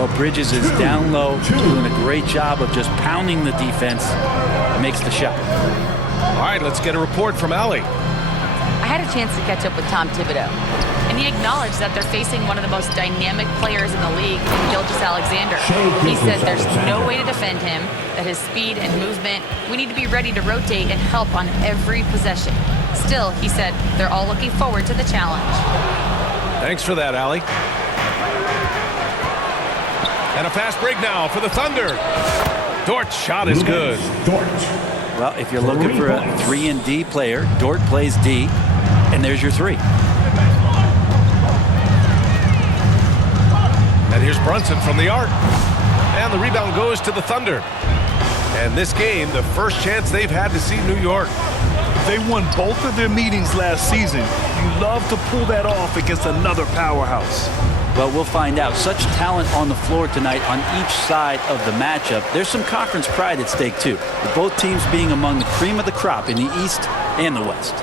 Well, Bridges is down low, doing a great job of just pounding the defense. Makes the shot. All right, let's get a report from Allie. I had a chance to catch up with Tom Thibodeau, and he acknowledged that they're facing one of the most dynamic players in the league in Gilgeous-Alexander. He said there's no way to defend him, that his speed and movement, we need to be ready to rotate and help on every possession. Still, he said, they're all looking forward to the challenge. Thanks for that, Allie. And a fast break now for the Thunder. Dort's shot is good. Well, if you're looking for a 3-and-D player, Dort plays D, and there's your 3. And here's Brunson from the arc. And the rebound goes to the Thunder. And this game, the first chance they've had to see New York. They won both of their meetings last season. You love to pull that off against another powerhouse. Well, we'll find out. Such talent on the floor tonight on each side of the matchup. There's some conference pride at stake, too, with both teams being among the cream of the crop in the East and the West.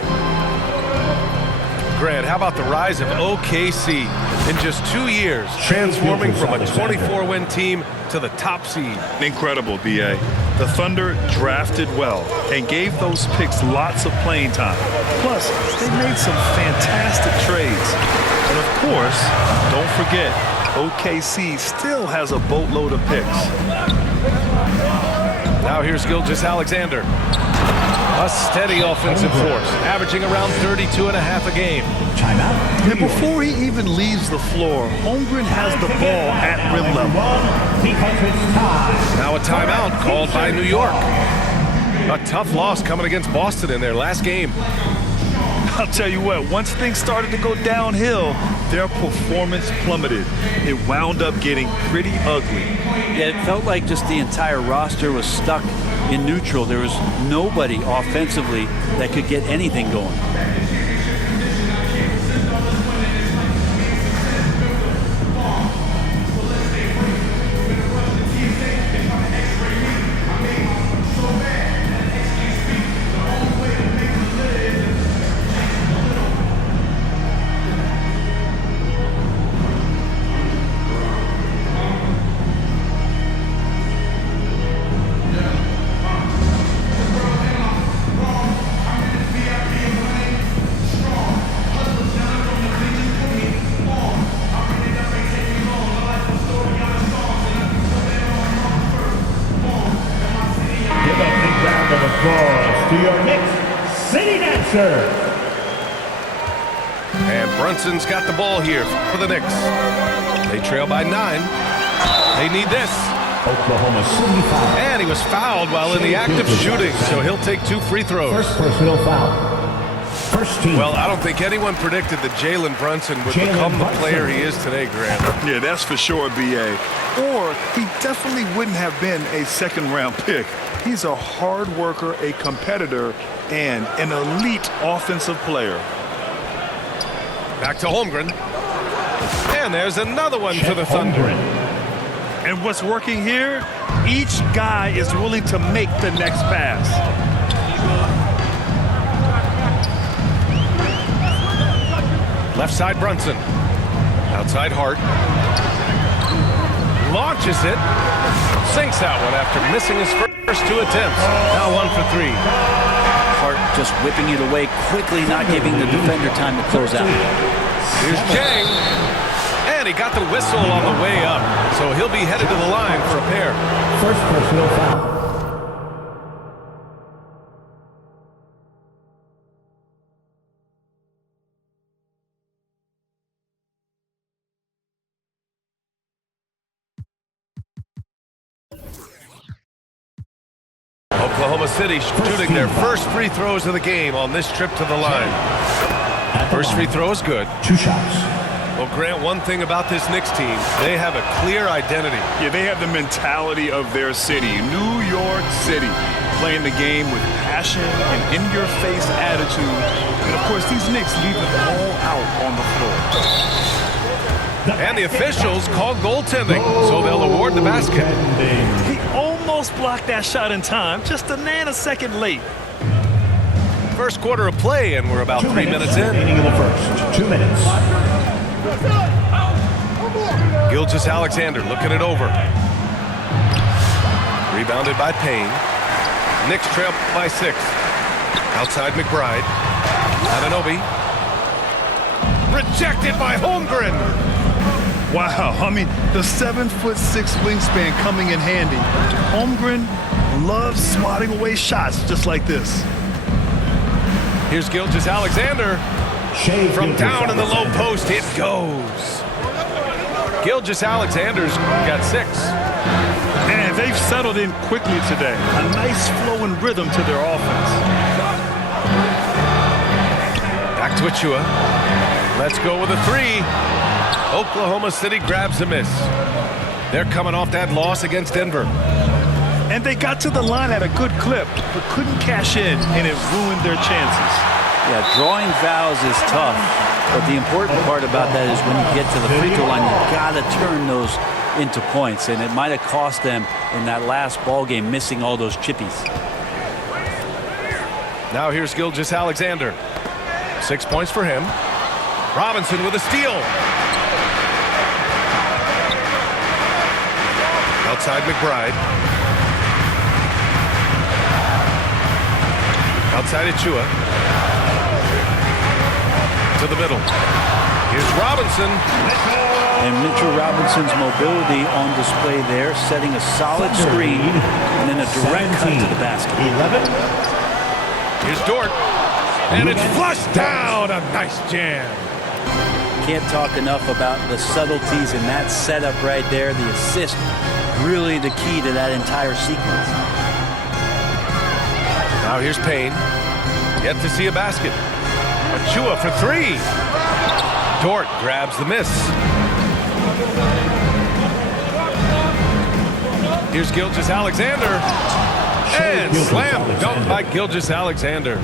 Grant, how about the rise of OKC in just 2 years, transforming from a 24-win team to the top seed? Incredible, B.A. The Thunder drafted well and gave those picks lots of playing time. Plus, they made some fantastic trades. And of course, don't forget, OKC still has a boatload of picks. Now here's Gilgeous-Alexander. A steady offensive force, averaging around 32.5 a game. Timeout. And before he even leaves the floor, Holmgren has the ball at rim level. Now a timeout called by New York. A tough loss coming against Boston in their last game. I'll tell you what, once things started to go downhill, their performance plummeted. It wound up getting pretty ugly. Yeah, it felt like just the entire roster was stuck in neutral. There was nobody offensively that could get anything going. To your Knicks City Dancer. And Brunson's got the ball here for the Knicks. They trail by 9. They need this. Oklahoma City foul. And he was fouled while in the act of shooting, so he'll take 2 free throws. First personal foul. First team. Well, I don't think anyone predicted that Jalen Brunson would become the player he is today, Grant. Yeah, that's for sure, B.A. Or he definitely wouldn't have been a second-round pick. He's a hard worker, a competitor, and an elite offensive player. Back to Holmgren. And there's another one for the Thunder. And what's working here? Each guy is willing to make the next pass. Left side Brunson. Outside Hart. Launches it. Sinks that one after missing his first 2 attempts. Now 1 for 3. Hart just whipping it away quickly, not giving the defender time to close out. Here's Jang. And he got the whistle on the way up. So he'll be headed to the line for a pair. First personal foul. Oklahoma City shooting their first free throws of the game on this trip to the line. First free throw is good. 2 shots. Well, Grant, one thing about this Knicks team, they have a clear identity. Yeah, they have the mentality of their city, New York City, playing the game with passion and in-your-face attitude. And, of course, these Knicks leave it all out on the floor. And the officials call goaltending, so they'll award the basket. He almost blocked that shot in time, just a nanosecond late. First quarter of play, and we're about 3 minutes in. Remaining in the first. 2 minutes. Gilgeous-Alexander looking it over. Rebounded by Payne. Knicks trail by 6. Outside McBride. Anunoby. Rejected by Holmgren. Wow, I mean, the 7'6" wingspan coming in handy. Holmgren loves swatting away shots just like this. Here's Gilgeous-Alexander. From down in the low post, it goes. Gilgeous-Alexander's got 6. And they've settled in quickly today. A nice flow and rhythm to their offense. Back to Achua. Let's go with a 3. Oklahoma City grabs a miss. They're coming off that loss against Denver. And they got to the line at a good clip, but couldn't cash in, and it ruined their chances. Yeah, drawing fouls is tough, but the important part about that is when you get to the free throw line, you gotta turn those into points, and it might have cost them in that last ball game missing all those chippies. Now here's Gilgeous-Alexander. 6 points for him. Robinson with a steal. Outside McBride. Outside Achua. To the middle. Here's Robinson. And Mitchell Robinson's mobility on display there, setting a solid screen and then a direct cut to the basket. 11. Here's Dort. And it's flushed down. A nice jam. Can't talk enough about the subtleties in that setup right there. The assist, really the key to that entire sequence. Now here's Payne. Yet to see a basket. Achua for 3. Dort grabs the miss. Here's Gilgeous-Alexander. And slam dunk by Gilgeous-Alexander.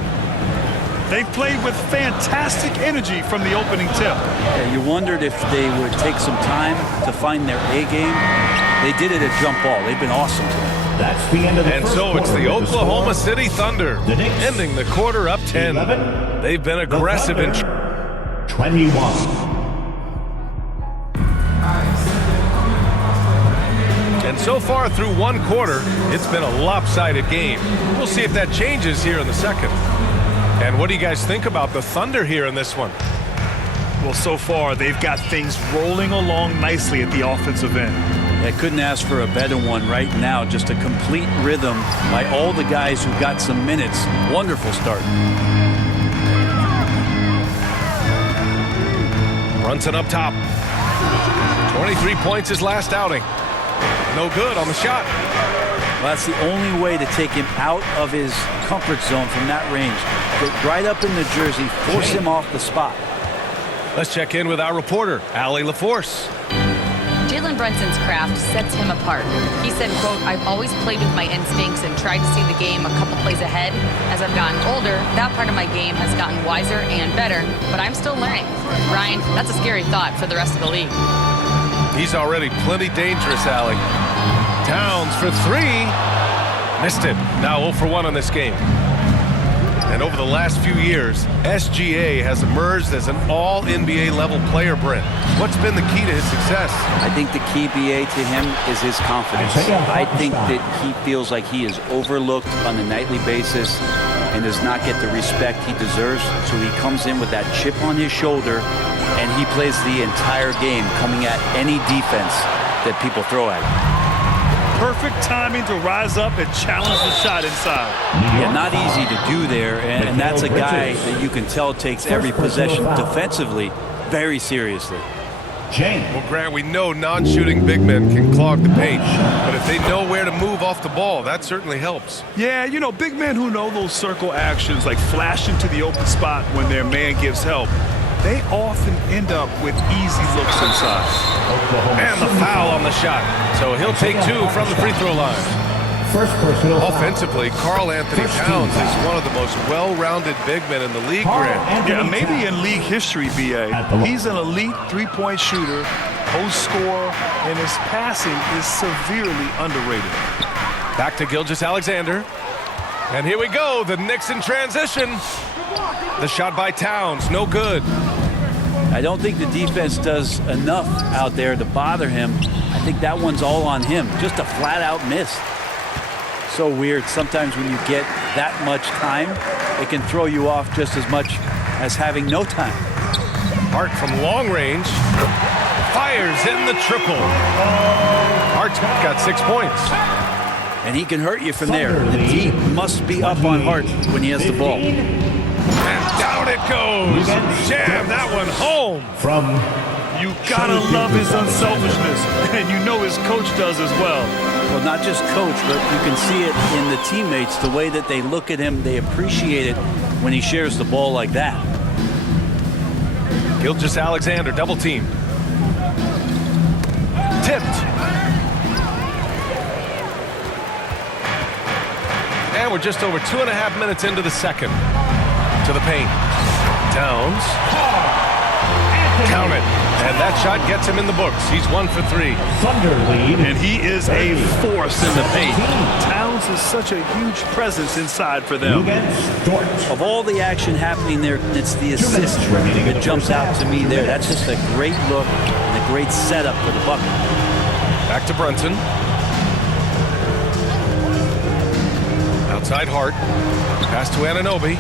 They played with fantastic energy from the opening tip. Yeah, you wondered if they would take some time to find their A game. They did it at jump ball. They've been awesome tonight. That's the end of the And first so it's quarter. the Oklahoma City Thunder The Knicks. ending the quarter up 10. 11. They've been aggressive in 21. And so far through one quarter, it's been a lopsided game. We'll see if that changes here in the second. And what do you guys think about the Thunder here in this one? Well, so far, they've got things rolling along nicely at the offensive end. I couldn't ask for a better one right now. Just a complete rhythm by all the guys who got some minutes. Wonderful start. Brunson up top. 23 points his last outing. No good on the shot. Well, that's the only way to take him out of his comfort zone from that range. Get right up in the jersey, force him off the spot. Let's check in with our reporter, Allie LaForce. Jalen Brunson's craft sets him apart. He said, quote, "I've always played with my instincts and tried to see the game a couple plays ahead. As I've gotten older, that part of my game has gotten wiser and better, but I'm still learning." Ryan, that's a scary thought for the rest of the league. He's already plenty dangerous, Allie. Towns for 3. Missed it. Now 0 for 1 on this game. And over the last few years, SGA has emerged as an all-NBA level player, Brent. What's been the key to his success? I think the key, BA, to him is his confidence. I think that he feels like he is overlooked on a nightly basis and does not get the respect he deserves. So he comes in with that chip on his shoulder, and he plays the entire game, coming at any defense that people throw at him. Perfect timing to rise up and challenge the shot inside. Yeah, not easy to do there, and that's a guy that you can tell takes every possession defensively very seriously. Well, Grant, we know non-shooting big men can clog the paint, but if they know where to move off the ball, that certainly helps. Yeah, you know, big men who know those circle actions, like flashing to the open spot when their man gives help, they often end up with easy looks inside. And the foul on the shot. So he'll take 2 from the free throw line. First personal foul. Offensively, Karl Anthony Towns is one of the most well-rounded big men in the league, Grant. Yeah, maybe in league history, BA. He's an elite three-point shooter, post scorer, and his passing is severely underrated. Back to Gilgeous-Alexander. And here we go, the Knicks in transition. The shot by Towns, no good. I don't think the defense does enough out there to bother him. I think that one's all on him. Just a flat-out miss. So weird. Sometimes when you get that much time, it can throw you off just as much as having no time. Hart from long range fires in the triple. Hart's got 6 points. And he can hurt you from there. The D must be up on Hart when he has the ball. And down it goes. Jam that one home. From You gotta love his unselfishness, and you know his coach does as well. Well, not just coach, but you can see it in the teammates, the way that they look at him. They appreciate it when he shares the ball like that. Gilgeous-Alexander double team. Tipped. And we're just over 2.5 minutes into the second. To the paint. Towns. Count it. And that shot gets him in the books. He's 1 for 3. Thunder lead. And he is a force in the paint. Towns is such a huge presence inside for them. Of all the action happening there, it's the assist that jumps out to me there. That's just a great look and a great setup for the bucket. Back to Brunson. Outside Hart. Pass to Anunoby.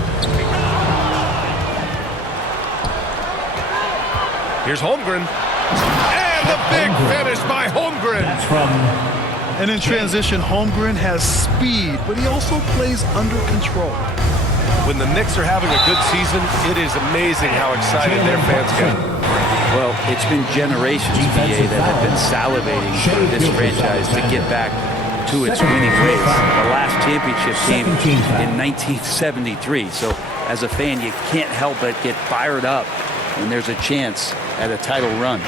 Here's Holmgren. And the big finish by Holmgren. That's from And in transition, Holmgren has speed, but he also plays under control. When the Knicks are having a good season, it is amazing how excited their fans get. Well, it's been generations, VA, that have been salivating for this franchise to get back to its winning ways. The last championship came in 1973. So as a fan, you can't help but get fired up when there's a chance at a title run.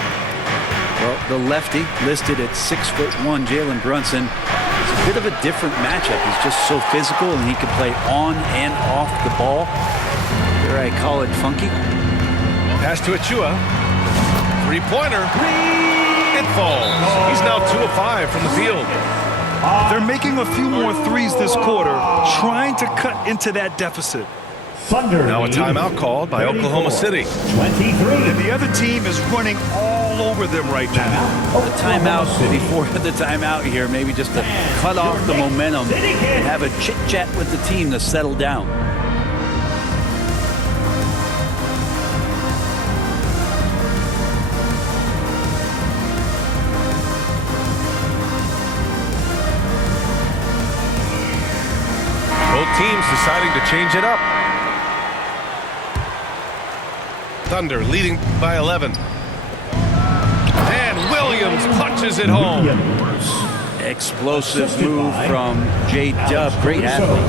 Well, the lefty listed at 6'1", Jalen Brunson, is a bit of a different matchup. He's just so physical, and he can play on and off the ball. Here I call it funky. Pass to Achua. Three-pointer. It falls. He's now 2 of 5 from the field. They're making a few more threes this quarter, trying to cut into that deficit. Thunder Now a lead. timeout called by Oklahoma City. 23. And the other team is running all over them right now. The timeout before the timeout here, maybe just to cut off the momentum and have a chit-chat with the team to settle down. Both teams deciding to change it up. Thunder leading by 11. And Williams punches it home. Explosive move from J-Dub. Great athlete.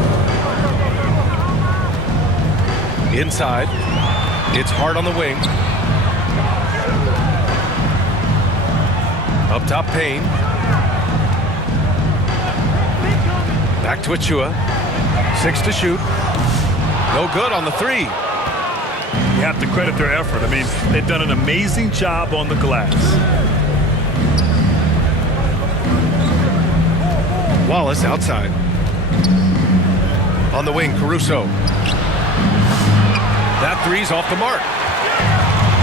Inside. It's Hart on the wing. Up top, Payne. Back to Achua. 6 to shoot. No good on the 3. You have to credit their effort. I mean, they've done an amazing job on the glass. Wallace outside. On the wing, Caruso. That three's off the mark.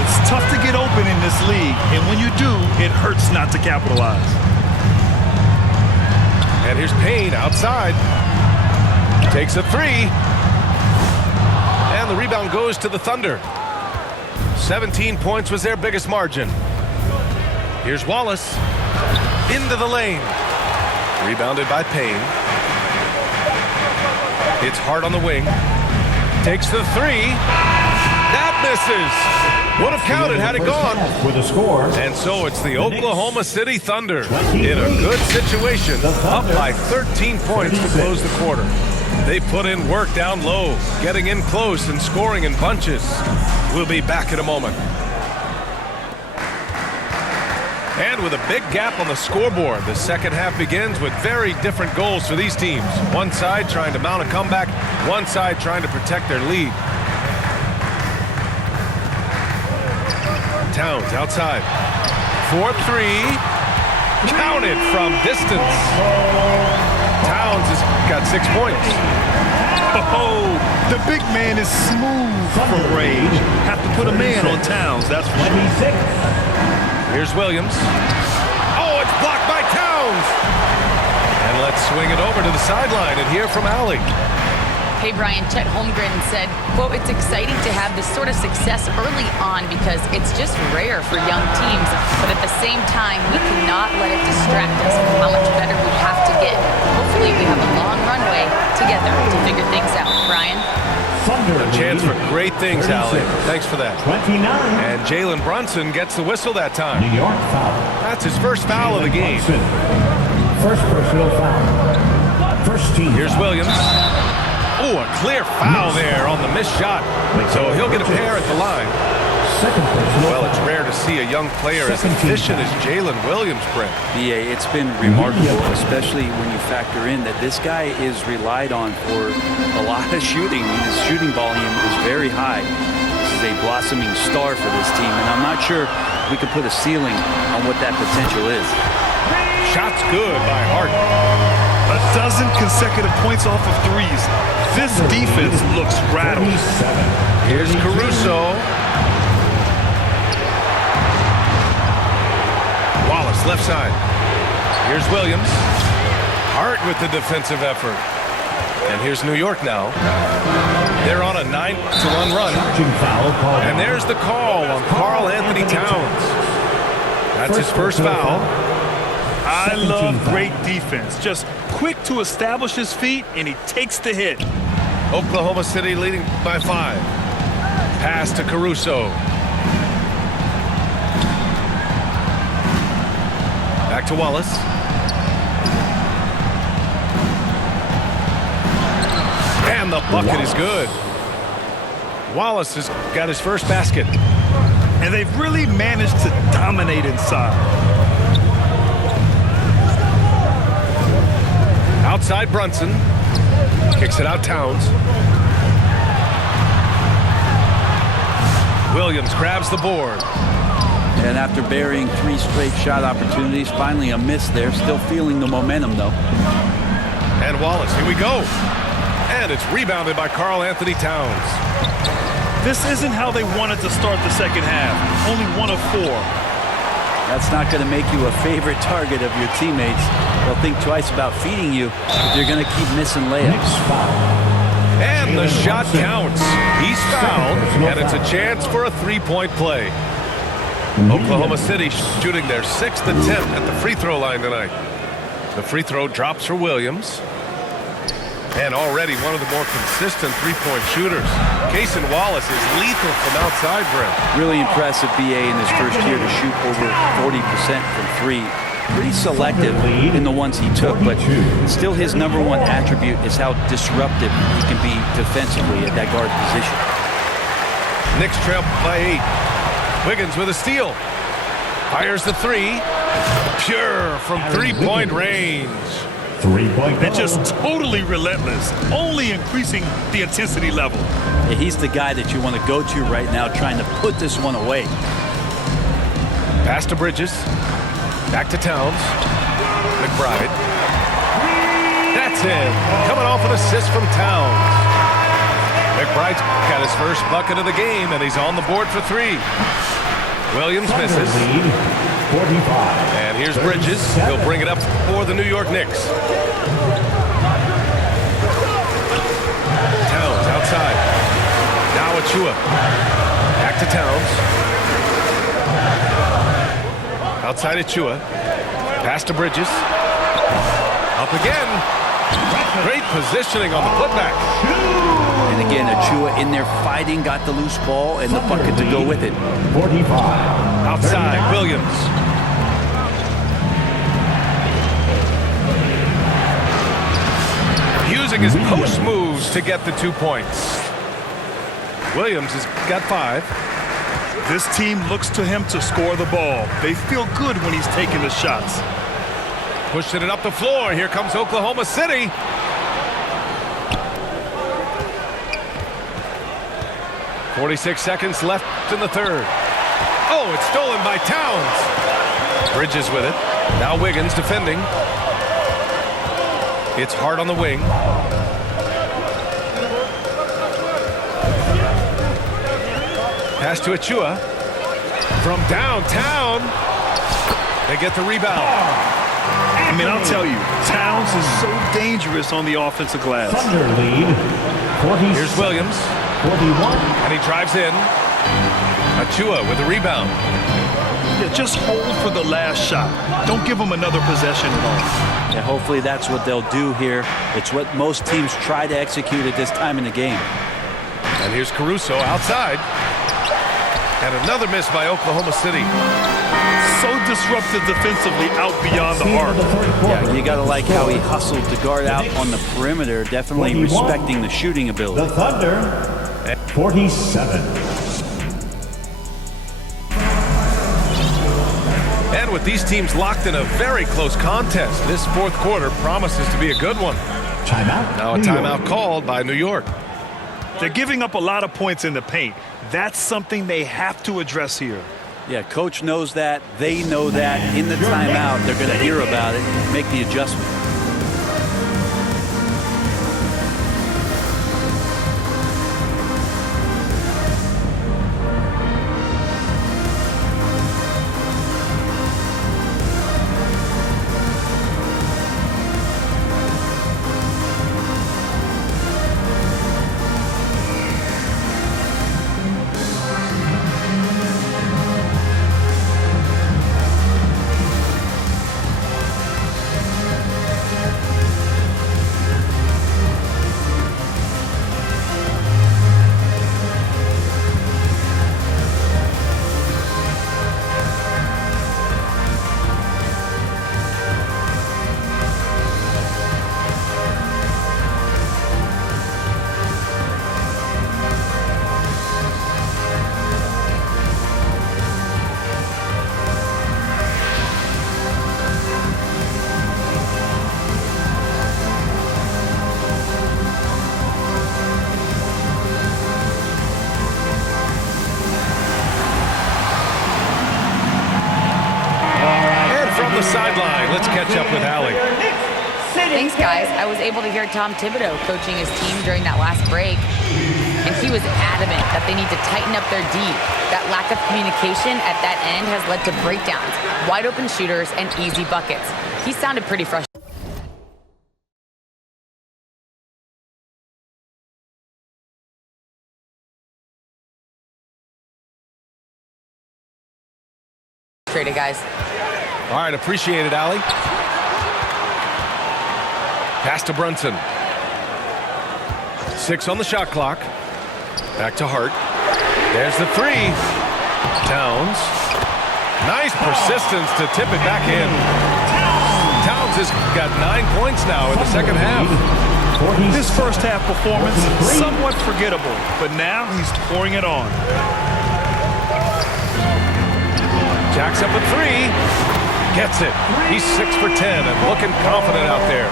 It's tough to get open in this league, and when you do, it hurts not to capitalize. And here's Payne outside. Takes a 3. And the rebound goes to the Thunder. 17 points was their biggest margin. Here's Wallace. Into the lane. Rebounded by Payne. It's Hart on the wing. Takes the 3. That misses. Would have counted had it gone. With a score. And so it's the Oklahoma City Thunder in a good situation, up by 13 points to close the quarter. They put in work down low, getting in close and scoring in bunches. We'll be back in a moment. And with a big gap on the scoreboard, the second half begins with very different goals for these teams. One side trying to mount a comeback, one side trying to protect their lead. Towns outside. 4-3. Counted from distance. Towns has got 6 points. Oh, the big man is smooth from range. Have to put a man on Towns, that's for sure. 26. Here's Williams. Oh, it's blocked by Towns. And let's swing it over to the sideline and hear from Allie. Hey, Brian, Chet Holmgren said, quote, "It's exciting to have this sort of success early on because it's just rare for young teams. But at the same time, we cannot let it distract us from how much better we have to get. Hopefully, we have a long runway together to figure things out." Brian? Thunder A chance for lead. great things, 36. Allie. Thanks for that. 29. And Jalen Brunson gets the whistle that New time. York foul. That's his first foul of the game. First personal foul. First team. Here's foul. Williams. Oh, a clear foul there on the missed shot. So he'll get a pair at the line. Second personal Well, it's foul. rare to see a young player as efficient as Jalen Williams, Brent. BA, it's been remarkable, especially when you factor in that this guy is relied on for a lot of shooting. I mean, his shooting volume is very high. This is a blossoming star for this team, and I'm not sure we could put a ceiling on what that potential is. Shot's good by Hart. A dozen consecutive points off of threes. This defense looks rattled. 37. Here's Caruso. Wallace, left side. Here's Williams. Hart with the defensive effort. And here's New York now. They're on a 9-1 run. Charging foul called. And there's the call on Karl Anthony Towns. That's his first foul. I 17 love foul. great defense. Just quick to establish his feet, and he takes the hit. Oklahoma City leading by 5. Pass to Caruso. Back to Wallace. And the bucket is good. Wallace has got his first basket. And they've really managed to dominate inside. Outside Brunson. Kicks it out Towns. Williams grabs the board. And after burying 3 straight shot opportunities, finally a miss there. Still feeling the momentum, though. And Wallace, here we go. And it's rebounded by Karl Anthony Towns. This isn't how they wanted to start the second half. Only 1 of 4. That's not going to make you a favorite target of your teammates. They'll think twice about feeding you if you're going to keep missing layups. Knicks foul. And the shot counts. He's fouled, and it's a chance for a 3-point play. Oklahoma City shooting their 6th attempt at the free throw line tonight. The free throw drops for Williams. And already one of the more consistent three-point shooters. Cason Wallace is lethal from outside, Brent. Really impressive BA in his first year to shoot over 40% from 3. Pretty selective in the ones he took, but still his #1 attribute is how disruptive he can be defensively at that guard position. Knicks trail by 8. Wiggins with a steal. Fires the 3. Pure from three-point range. 3-point. They're just totally relentless, only increasing the intensity level. Yeah, he's the guy that you want to go to right now trying to put this one away. Pass to Bridges. Back to Towns. McBride. That's in. Coming off an assist from Towns. McBride's got his first bucket of the game, and he's on the board for 3. Williams misses. Lead, 45. And here's Bridges. He'll bring it up for the New York Knicks. Towns outside. Now Achua. Back to Towns. Outside Achua. Pass to Bridges. Up again. Great positioning on the putback. And again, Achua in there fighting, got the loose ball and the bucket to go with it. 45. Outside, Williams. Using his post moves to get the 2 points. Williams has got 5. This team looks to him to score the ball. They feel good when he's taking the shots. Pushing it up the floor. Here comes Oklahoma City. .46 seconds left in the third. Oh, it's stolen by Towns. Bridges with it. Now Wiggins defending. It's Hart on the wing. Pass to Achua. From downtown. They get the rebound. I mean, I'll tell you, Towns is so dangerous on the offensive glass. Thunder lead 40. Here's Williams. 41. And he drives in. Achua with the rebound. Yeah, just hold for the last shot. Don't give them another possession at all. Yeah, hopefully that's what they'll do here. It's what most teams try to execute at this time in the game. And here's Caruso outside. And another miss by Oklahoma City. So disruptive defensively out beyond the arc. Yeah, you got to like how he hustled to guard out on the perimeter, definitely 41. respecting the shooting ability. The Thunder 47. And with these teams locked in a very close contest, this fourth quarter promises to be a good one. Timeout. Now a New timeout York. called by New York. They're giving up a lot of points in the paint. That's something they have to address here. Yeah, coach knows that. They know that. In the timeout, they're going to hear about it, make the adjustment. Sideline. Let's catch up with Allie. Thanks, guys. I was able to hear Tom Thibodeau coaching his team during that last break, and he was adamant that they need to tighten up their D. That lack of communication at that end has led to breakdowns, wide open shooters, and easy buckets. He sounded pretty frustrated. Guys. All right, appreciate it, Allie. Pass to Brunson. 6 on the shot clock. Back to Hart. There's the three. Towns. Nice persistence to tip it back in. Towns has got 9 points now in the second half. His first half performance, somewhat forgettable, but now he's pouring it on. Jacks up a three. Gets it. He's 6 for 10 and looking confident out there.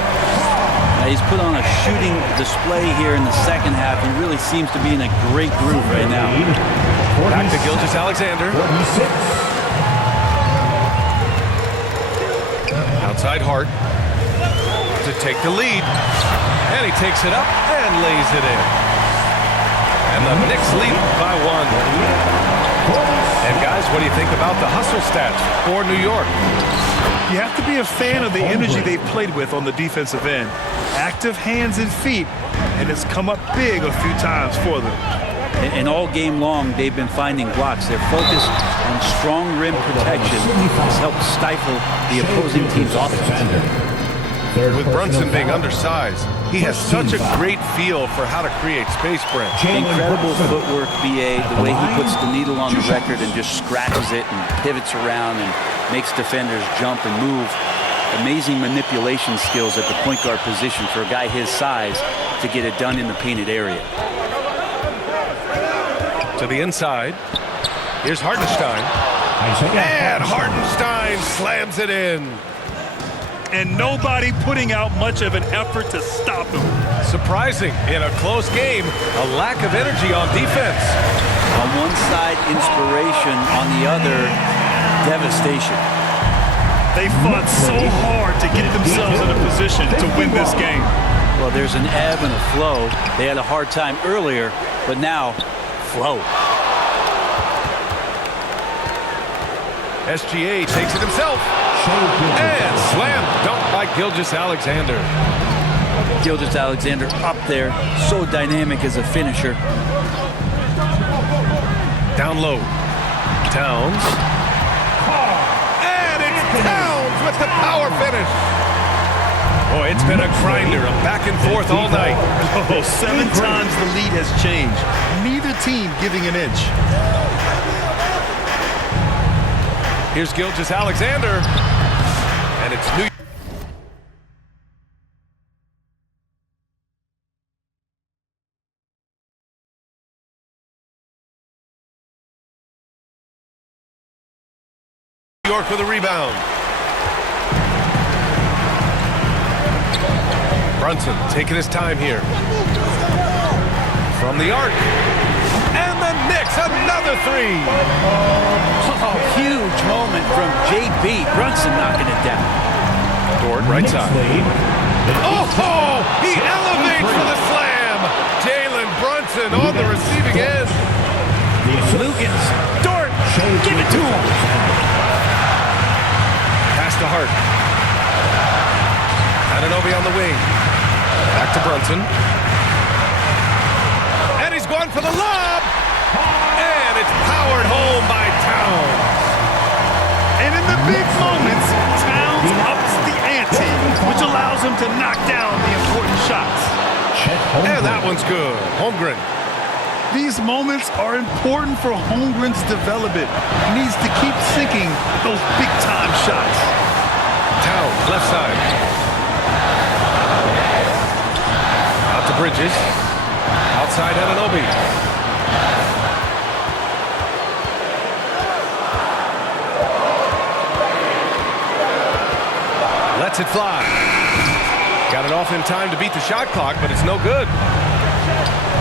He's put on a shooting display here in the second half. He really seems to be in a great groove right now. Back to Gilgeous-Alexander. Outside Hart to take the lead. And he takes it up and lays it in. And the Knicks lead by 1. And guys, what do you think about the hustle stats for New York? You have to be a fan of the energy they've played with on the defensive end. Active hands and feet, and it's come up big a few times for them. And all game long, they've been finding blocks. Their focus on strong rim protection has helped stifle the opposing team's offense. With Brunson being undersized, he has such a great feel for how to create space, Brent. Incredible footwork, BA, the way he puts the needle on the record and just scratches it and pivots around and makes defenders jump and move. Amazing manipulation skills at the point guard position for a guy his size to get it done in the painted area. To the inside. Here's Hartenstein. And Hartenstein slams it in. And nobody putting out much of an effort to stop him. Surprising in a close game, a lack of energy on defense. On one side, inspiration. On the other, devastation. They fought so hard to get themselves in a position to win this game. Well, there's an ebb and a flow. They had a hard time earlier, but now, flow. SGA takes it himself. And slam dunk by Gilgeous-Alexander. Gilgeous-Alexander up there, so dynamic as a finisher. Down low. Towns. And it's Towns with the power finish. Boy, it's been a grinder, a back and forth all night. Oh, 7 times the lead has changed. Neither team giving an inch. Here's Gilgeous-Alexander. And it's New York with a rebound. Brunson taking his time here. From the arc. And the Knicks, another three. Oh, huge moment from JB. Brunson knocking it down. Dort, right side. Oh, he elevates for the slam. Jalen Brunson on the receiving end. Lugans. Dort. Give it to him. Pass to Hart. Anunoby on the wing. Back to Brunson. And he's going for the lob. And it's powered home by Towns. And in the big moments, Towns ups the ante, which allows him to knock down the important shots. And that one's good. Holmgren. These moments are important for Holmgren's development. He needs to keep sinking those big-time shots. Towns, left side. Out to Bridges. Outside Anunoby. Lets it fly. Got it off in time to beat the shot clock, but it's no good.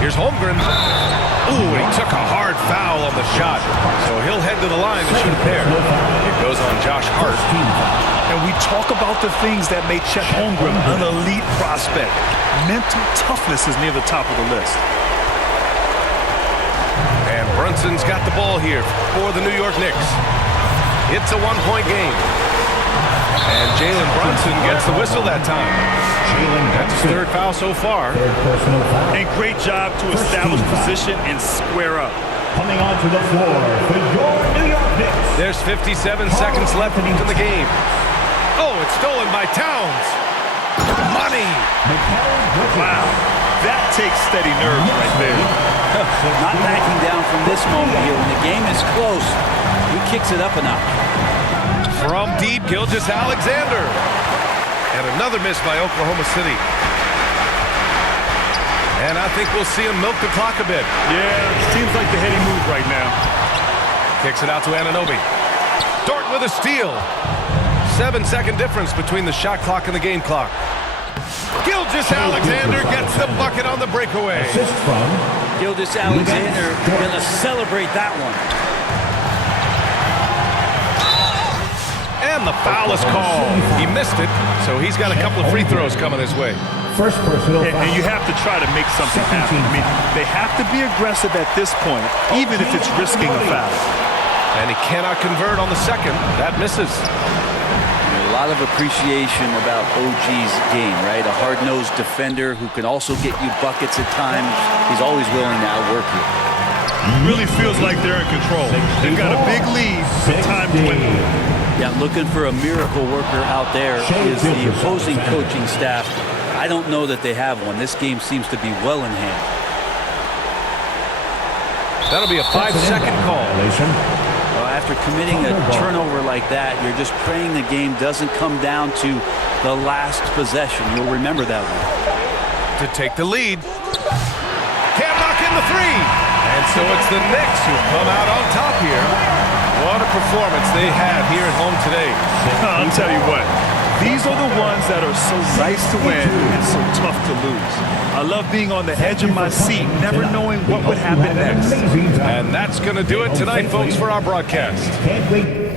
Here's Holmgren. Ooh, he took a hard foul on the shot. So he'll head to the line to shoot a pair. It goes on Josh Hart. And we talk about the things that make Chet Holmgren an elite prospect. Mental toughness is near the top of the list. And Brunson's got the ball here for the New York Knicks. It's a one-point game. And Jalen Brunson gets the whistle that time. That's his third foul so far. And great job to establish position and square up. Coming onto the floor for your New York Knicks. There's 57 seconds left in the game. Oh, it's stolen by Towns. Money. Wow, that takes steady nerves right there. Not backing down from this moment here. When the game is close, he kicks it up a notch. From deep, Gilgeous-Alexander. And another miss by Oklahoma City. And I think we'll see him milk the clock a bit. Yeah, seems like the heady move right now. Kicks it out to Anunoby. Dort with a steal. 7-second difference between the shot clock and the game clock. Gilgeous-Alexander gets the bucket on the breakaway. Assist from Gilgeous-Alexander gonna celebrate that one. And the foul is called. He missed it, so he's got a couple of free throws coming his way. first personal foul. And you have to try to make something happen. I mean, they have to be aggressive at this point, even if it's risking a foul. And he cannot convert on the second. That misses. A lot of appreciation about OG's game, right? A hard-nosed defender who can also get you buckets at times. He's always willing to outwork you. Really feels like they're in control. They've got a big lead with time to win. Yeah, looking for a miracle worker out there is the opposing coaching staff. I don't know that they have one. This game seems to be well in hand. That'll be a 5-second call. Well, after committing a turnover like that, you're just praying the game doesn't come down to the last possession. You'll remember that one. To take the lead. Can't knock in the three. And so it's the Knicks who come out on top here. What a performance they had here at home today. I'll tell you what. These are the ones that are so nice to win and so tough to lose. I love being on the edge of my seat, never knowing what would happen next. And that's going to do it tonight, folks, for our broadcast. Can't wait.